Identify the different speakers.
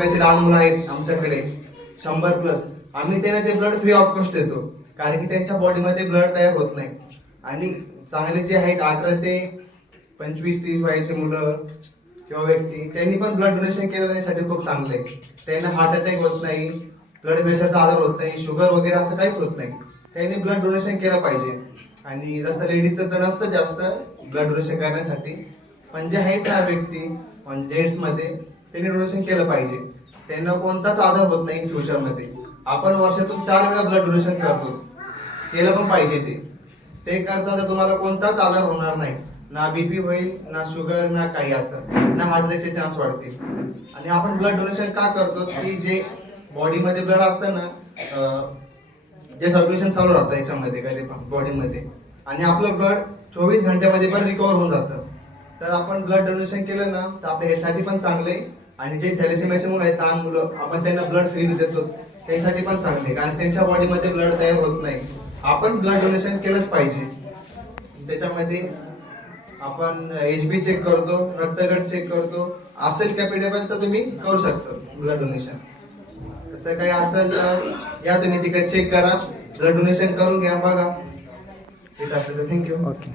Speaker 1: थॅलेसेमियाचे लहान मुलं आहेत आमच्याकडे. शंभर प्लस आम्ही त्यांना ते ब्लड फ्री ऑफ कॉस्ट देतो. कारण की त्यांच्या बॉडीमध्ये ब्लड तयार होत नाही. आणि चांगले जे आहेत अठरा ते पंचवीस तीस वयाचे मुलं किंवा व्यक्ती त्यांनी पण ब्लड डोनेशन केल्यासाठी खूप चांगलं. आहे त्यांना हार्ट अटॅक होत नाही ब्लड प्रेशरचा आजार होत नाही शुगर वगैरे असं काहीच होत नाही. त्यांनी ब्लड डोनेशन केलं पाहिजे. आणि जसं लेडीजचं तर नसतं जास्त ब्लड डोनेशन करण्यासाठी. पण जे आहेत त्या व्यक्ती म्हणजे जेंट्समध्ये त्यांनी डोनेशन केलं पाहिजे. त्यांना कोणताच आजार होत नाही फ्युचरमध्ये आपण वर्षातून चार वेळा ब्लड डोनेशन करतो. केलं पण पाहिजे ते. ते करताना तुम्हाला कोणताच आजार होणार नाही. ना बीपी होईल ना शुगर ना काही असं. ना हार्ट अटॅकचे चान्स वाढतील. आणि आपण ब्लड डोनेशन का करतो? की जे बॉडीमध्ये ब्लड असतं ना जे सर्क्युलेशन चालू राहतं याच्यामध्ये कधी पण बॉडीमध्ये आणि आपलं ब्लड चोवीस घंट्यामध्ये पण रिकवर होऊन जातं. तर आपण ब्लड डोनेशन केलं ना तर आपल्या हेल्थसाठी पण चांगलं आहे. आणि जे थॅलेसेमियाचे मुलं आहेत लहान मुलं आपण त्यांना ब्लड फ्री देतो. त्यांच्यासाठी पण चांगले कारण त्यांच्या बॉडीमध्ये ब्लड तयार होत नाही. आपण ब्लड डोनेशन केलंच पाहिजे. त्याच्यामध्ये आपण एच बी चेक करतो रक्तगट चेक करतो. असेल कॅपेटेबल तर तुम्ही करू शकता ब्लड डोनेशन तसं काही असेल तर या तुम्ही तिकडे चेक करा. ब्लड डोनेशन करून घ्या बघा. ठीक असेल तर थँक्यू
Speaker 2: ओके